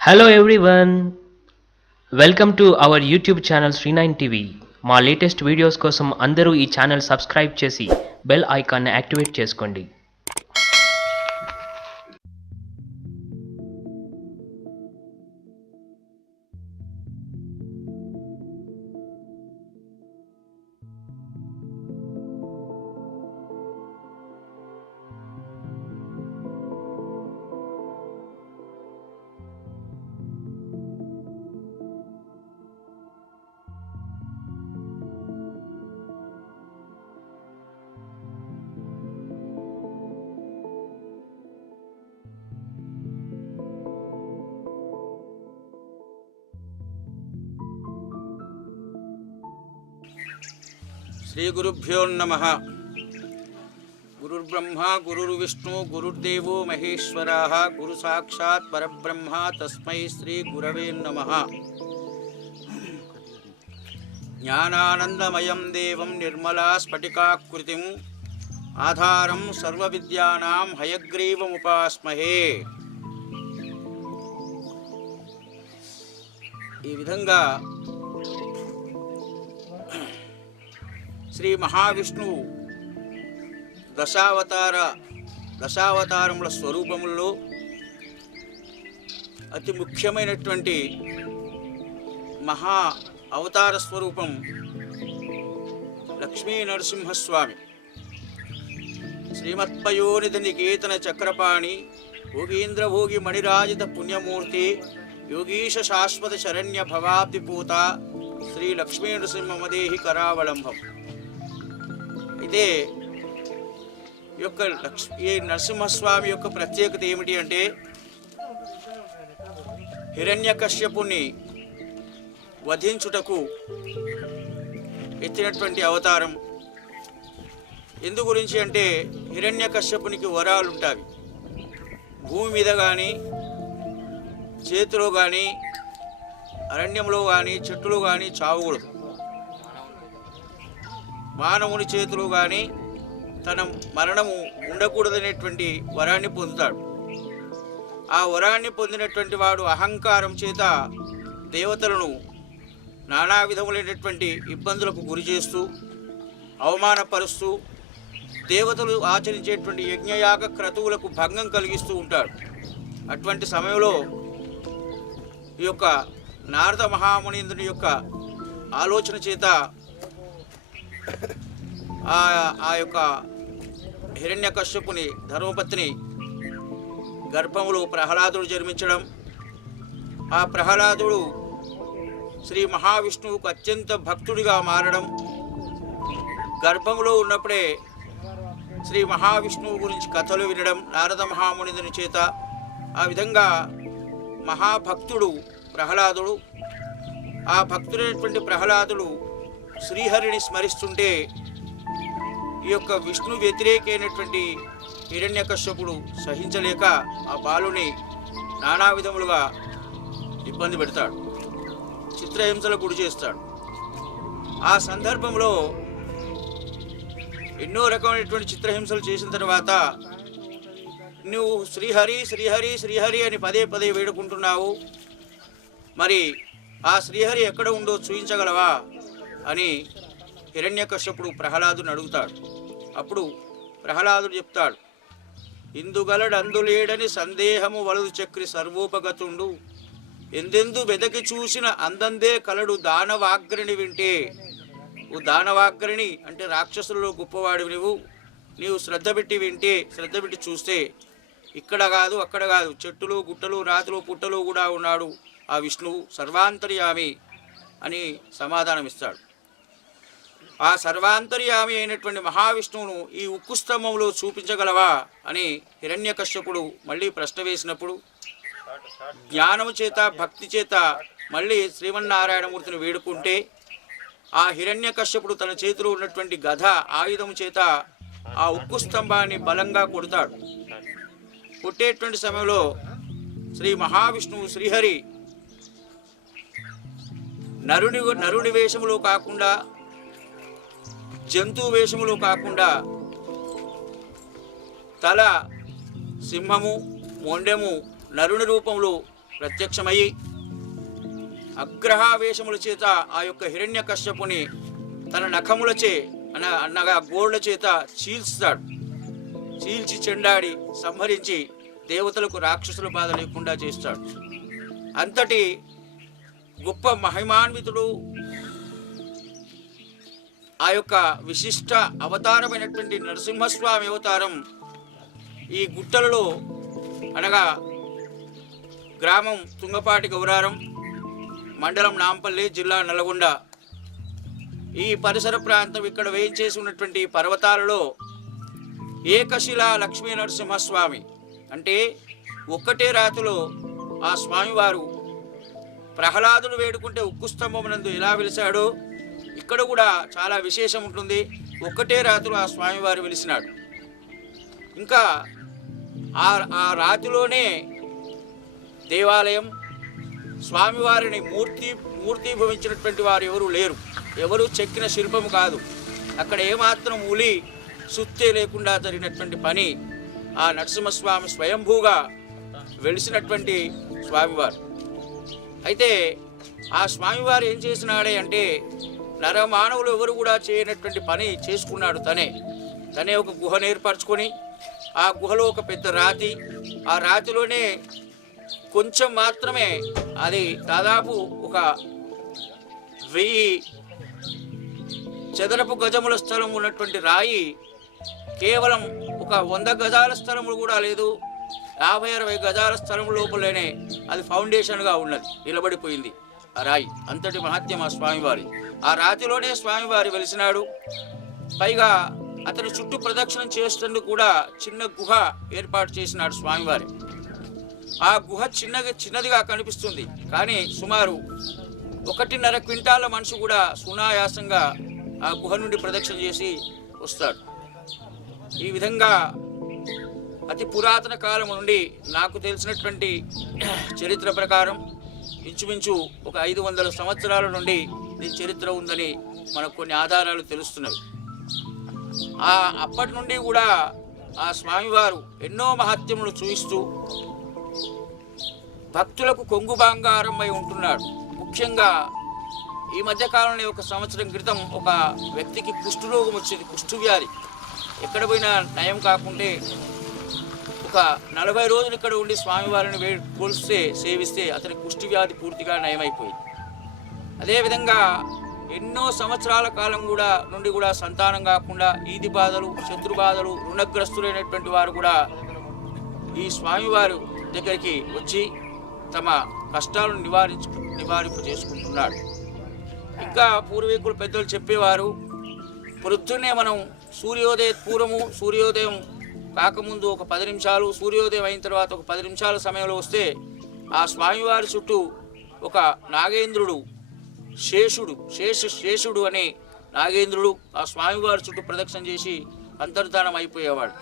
Hello everyone. Welcome to our YouTube channel Sri9 TV. మా latest videos కోసం అందరూ ఈ ఛానల్ సబ్స్క్రైబ్ చేసి బెల్ ఐకాన్ని యాక్టివేట్ చేసుకోండి. శ్రీ గురుభ్యో నమః. గురుర్బ్రహ్మ గురుర్విష్ణు గురుర్దేవో మహేశ్వరః గురు సాక్షాత్ పరబ్రహ్మ తస్మై శ్రీ గురవే నమః. జ్ఞానానందమయం దేవం నిర్మలా స్ఫటికాకృతిం ఆధారం సర్వవిద్యానాం హయగ్రీవముపాస్మహే. ఈ విధంగా శ్రీ మహావిష్ణువు దశావతారముల స్వరూపముల్లో అతి ముఖ్యమైనటువంటి మహా అవతార స్వరూపం లక్ష్మీ నరసింహస్వామి. శ్రీమత్పయోనిధి నికేతన చక్రపాణి భోగీంద్రభోగి మణిరాజిత పుణ్యమూర్తి యోగీశ శాశ్వత శరణ్య భవాబ్దిపూత శ్రీ లక్ష్మీ నరసింహమదేహి కరావలంబం. అయితే ఈ నరసింహస్వామి యొక్క ప్రత్యేకత ఏమిటి అంటే హిరణ్యకశ్యపుని వధించుటకు ఎత్తినటువంటి అవతారం. ఎందు గురించి అంటే హిరణ్యకశ్యపునికి వరాలు ఉంటాయి. భూమి మీద కానీ చేతిలో కానీ అరణ్యంలో కానీ చెట్టులో కానీ చావకూడదు. మానవుని చేతులు కానీ తన మరణము ఉండకూడదనేటువంటి వరాన్ని పొందుతాడు. ఆ వరాన్ని పొందినటువంటి వాడు అహంకారం చేత దేవతలను నానా విధములైనటువంటి ఇబ్బందులకు గురి చేస్తూ అవమానపరుస్తూ దేవతలు ఆచరించేటువంటి యజ్ఞయాగ క్రతువులకు భంగం కలిగిస్తూ ఉంటాడు. అటువంటి సమయంలో ఈ యొక్క నారద మహామునీంద్రుని యొక్క ఆలోచన చేత ఆ యొక్క హిరణ్యకశ్యపుని ధర్మపత్ని గర్భములో ప్రహ్లాదుడు జన్మించడం, ఆ ప్రహ్లాదుడు శ్రీ మహావిష్ణువుకు అత్యంత భక్తుడిగా మారడం, గర్భములో ఉన్నప్పుడే శ్రీ మహావిష్ణువు గురించి కథలు వినడం నారద మహామునిందుని చేత. ఆ విధంగా మహాభక్తుడు ప్రహ్లాదుడు. ఆ భక్తుడైనటువంటి ప్రహ్లాదుడు శ్రీహరిని స్మరిస్తుంటే ఈ యొక్క విష్ణు వ్యతిరేకైనటువంటి హిరణ్యకశ్యపుడు సహించలేక ఆ బాలుని నానా విధములుగా ఇబ్బంది పెడతాడు, చిత్రహింసలకు గురి చేస్తాడు. ఆ సందర్భంలో ఎన్నో రకమైనటువంటి చిత్రహింసలు చేసిన తర్వాత నువ్వు శ్రీహరి శ్రీహరి శ్రీహరి అని పదే పదే వేడుకుంటున్నావు, మరి ఆ శ్రీహరి ఎక్కడ ఉందో చూపించగలవా అని హిరణ్యకశ్యపుడు ప్రహ్లాదుని అడుగుతాడు. అప్పుడు ప్రహ్లాదుడు చెప్తాడు, ఇందుగలడు అందులేడని సందేహము వలదు చక్రి సర్వోపగతుండు ఎందెందు వెదకి చూసిన అందందే కలడు దానవాగ్రణి వింటే. నువ్వు దానవాగ్రణి అంటే రాక్షసులలో గొప్పవాడివి. నీవు శ్రద్ధ పెట్టి వింటే, శ్రద్ధ పెట్టి చూస్తే ఇక్కడ కాదు అక్కడ కాదు, చెట్టులు గుట్టలు రాతులు పుట్టలు కూడా ఉన్నాడు ఆ విష్ణువు సర్వాంతర్యామి అని సమాధానమిస్తాడు. ఆ సర్వాంతర్యామి అయినటువంటి మహావిష్ణువును ఈ ఉక్కు స్తంభంలో చూపించగలవా అని హిరణ్యకశ్యపుడు మళ్ళీ ప్రశ్న వేసినప్పుడు జ్ఞానము చేత భక్తి చేత మళ్ళీ శ్రీమన్నారాయణమూర్తిని వేడుకుంటే ఆ హిరణ్యకశ్యపుడు తన చేతిలో ఉన్నటువంటి గద ఆయుధము చేత ఆ ఉక్కు స్తంభాన్ని బలంగా కొడతాడు. కొట్టేటువంటి సమయంలో శ్రీ మహావిష్ణువు శ్రీహరి నరుని వేషములో కాకుండా జంతువు వేషములో కాకుండా తల సింహము మొండెము నరుని రూపంలో ప్రత్యక్షమయ్యి అగ్రహావేశముల చేత ఆ యొక్క హిరణ్యకశ్యపుని తన నఖములచే అనగా గోళ్ల చేత చీల్స్తాడు. చీల్చి చెండాడి సంహరించి దేవతలకు రాక్షసుల బాధ లేకుండా చేస్తాడు. అంతటి గొప్ప మహిమాన్వితుడు ఆ యొక్క విశిష్ట అవతారమైనటువంటి నరసింహస్వామి అవతారం ఈ గుట్టలలో అనగా గ్రామం తుంగపాటి గౌరారం, మండలం నాంపల్లి, జిల్లా నల్గొండ, ఈ పరిసర ప్రాంతం ఇక్కడ వేయించేసి ఉన్నటువంటి పర్వతాలలో ఏకశిలా లక్ష్మీ నరసింహస్వామి అంటే ఒక్కటే రాతిలో ఆ స్వామివారు ప్రహ్లాదుడు వేడుకుంటే ఉక్కు స్తంభమునందు ఎలా వెలిశాడో ఇక్కడ కూడా చాలా విశేషం ఉంటుంది. ఒక్కటే రాతిలో ఆ స్వామివారు వెలిసినాడు. ఇంకా ఆ రాతిలోనే దేవాలయం, స్వామివారిని మూర్తిభవించినటువంటి వారు ఎవరు లేరు, ఎవరు చెక్కిన శిల్పము కాదు. అక్కడ ఏమాత్రం ఉలి సుత్తే లేకుండా జరిగినటువంటి పని ఆ నరసింహస్వామి స్వయంభూగా వెలిసినటువంటి స్వామివారు. అయితే ఆ స్వామివారు ఏం చేసినాడే అంటే నరమానవులు ఎవరు కూడా చేయనటువంటి పని చేసుకున్నాడు. తనే ఒక గుహను ఏర్పరచుకొని ఆ గుహలో ఒక పెద్ద రాతి, ఆ రాతిలోనే కొంచెం మాత్రమే, అది దాదాపు ఒక 1000 చదరపు గజముల స్థలం ఉన్నటువంటి రాయి కేవలం ఒక 100 గజాల స్థలములు కూడా లేదు, 50-60 గజాల స్థలం లోపలనే అది ఫౌండేషన్గా ఉన్నది, నిలబడిపోయింది ఆ రాయి. అంతటి మహత్యం ఆ స్వామివారి. ఆ రాతిలోనే స్వామివారి వెలిసినాడు. పైగా అతని చుట్టూ ప్రదక్షిణం చేసేందుకు కూడా చిన్న గుహ ఏర్పాటు చేసినాడు స్వామివారి. ఆ గుహ చిన్నదిగా కనిపిస్తుంది, కానీ సుమారు 1.5 క్వింటాల మనిషి కూడా సునాయాసంగా ఆ గుహ నుండి ప్రదక్షిణ చేసి వస్తాడు. ఈ విధంగా అతి పురాతన కాలం నుండి నాకు తెలిసినటువంటి చరిత్ర ప్రకారం ఇంచుమించు ఒక 500 సంవత్సరాల నుండి దీని చరిత్ర ఉందని మనకు కొన్ని ఆధారాలు తెలుస్తున్నవి. అప్పటి నుండి కూడా ఆ స్వామివారు ఎన్నో మహత్యములు చూపిస్తూ భక్తులకు కొంగు బంగారమై ఉంటున్నాడు. ముఖ్యంగా ఈ మధ్యకాలంలో 1 సంవత్సరం క్రితం ఒక వ్యక్తికి కుష్ఠరోగం వచ్చింది, కుష్ఠవ్యాధి. ఎక్కడ పోయినా నయం కాకుంటే ఒక 40 రోజులు ఇక్కడ ఉండి స్వామివారిని కొలిస్తే సేవిస్తే అతని కుష్ఠవ్యాధి పూర్తిగా నయమైపోయింది. అదేవిధంగా ఎన్నో సంవత్సరాల కాలం నుండి కూడా సంతానం కాకుండా ఈది బాధలు, శత్రు బాధలు, రుణగ్రస్తులైనటువంటి వారు కూడా ఈ స్వామివారు దగ్గరికి వచ్చి తమ కష్టాలను నివారింపు చేసుకుంటున్నాడు. ఇంకా పూర్వీకులు పెద్దలు చెప్పేవారు, పొద్దున్నే మనం సూర్యోదయం కాకముందు ఒక 10 నిమిషాలు, సూర్యోదయం అయిన తర్వాత ఒక 10 నిమిషాల సమయంలో వస్తే ఆ స్వామివారి చుట్టూ ఒక నాగేంద్రుడు, శేషుడు అనే నాగేంద్రుడు ఆ స్వామివారి చుట్టూ ప్రదక్షిణ చేసి అంతర్ధానం అయిపోయేవాడు.